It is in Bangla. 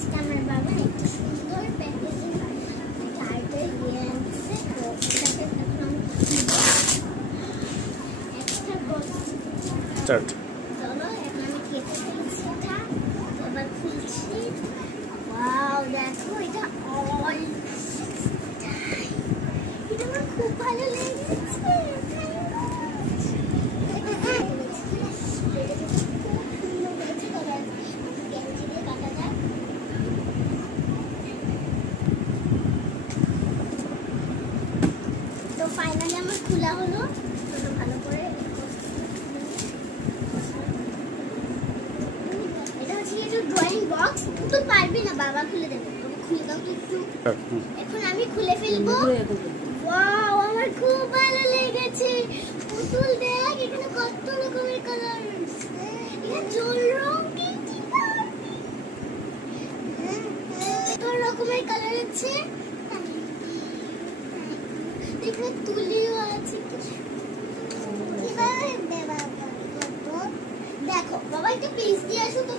আজকে আমার বাবা একটা সুন্দর প্যাকেজিং টাইপের দিয়ে আনছে। তো এটাকে এখন একটা স্টার্ট। চলো এখন আমি কেটে ফেলছি এটা। এবার খুলছি। ওয়াও দেখো এটা অল এটা আমার খুব ভালো লেগেছে। তো ফাইনালি আমার খোলা হলো। ভালো করে এটা হচ্ছে যে ড্রয়িং বক্স। তো পারবি না, বাবা খুলে দেবে। খুলে দাও একটু। এখন আমি খুলে ফেলবো। ওয়াও আমার খুব ভালো লেগেছে। পুতুল দেখ এখানে কত রকমের কালার। এটা জল রং কত রকমের কালার আছে। এখানে তুলিও আছে। দেখো বাবা একটা পিস দিয়ে আসো তো।